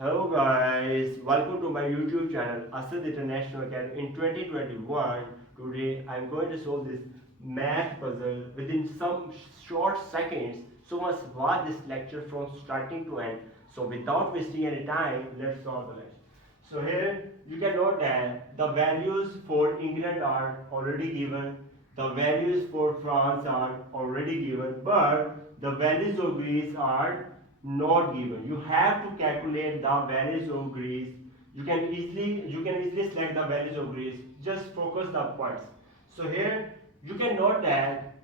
Hello guys, welcome to my YouTube channel Asad International Academy. In 2021, today I'm going to solve this math puzzle within some short seconds. So must watch this lecture from starting to end. So without wasting any time, let's solve the lecture. So here you can note that the values for England are already given, the values for France are already given, but the values of Greece are not given. You have to calculate the values of Greece. You can easily select the values of Greece. Just focus the points. So here you can note that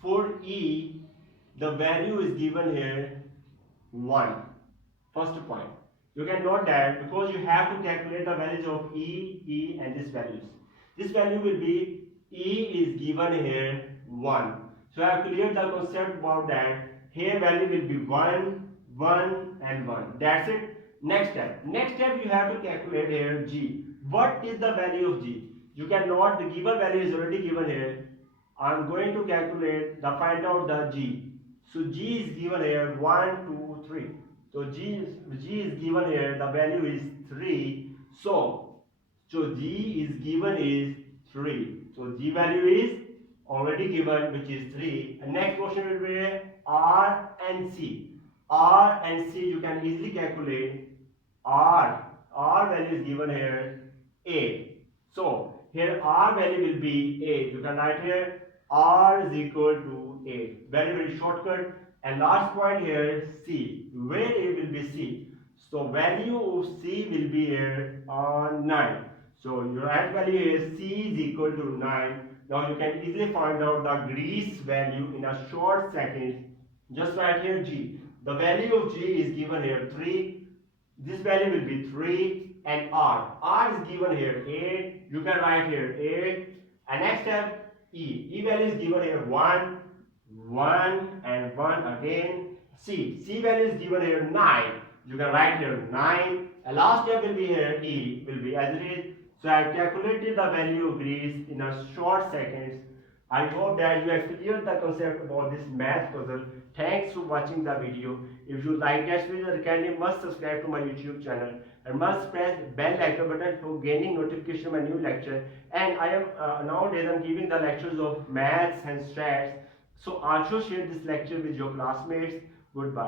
for E the value is given here 1. First point. You can note that because you have to calculate the values of E and these values. This value will be E is given here 1. So I have cleared the concept about that. Here value will be 1, 1 and 1. That's it. Next step. Next step you have to calculate here G. What is the value of G? You can note the given value is already given here. I'm going to find out the G. So G is given here 1, 2, 3. So G is given here, the value is 3. So G is given is 3. So G value is already given, which is 3. And next question will be R and C. R and C you can easily calculate. R value is given here 8. So here R value will be 8. You can write here R is equal to 8. Very shortcut. And last point here C. Where A will be C. So value of C will be here 9. So your right value is C is equal to 9. Now you can easily find out the Greece value in a short second. Just write here G. The value of G is given here 3. This value will be 3 and R is given here 8. You can write here 8. And next step E value is given here 1 and 1 again. C value is given here 9. You can write here 9. And last step will be here E will be as it is. So I have calculated the value of Greece in a short seconds. I hope that you have cleared the concept about this math puzzle. Thanks for watching the video. If you like this video, you must subscribe to my YouTube channel and must press bell icon button for gaining notification of my new lecture. And I am nowadays I'm giving the lectures of maths and stats. So also share this lecture with your classmates. Goodbye.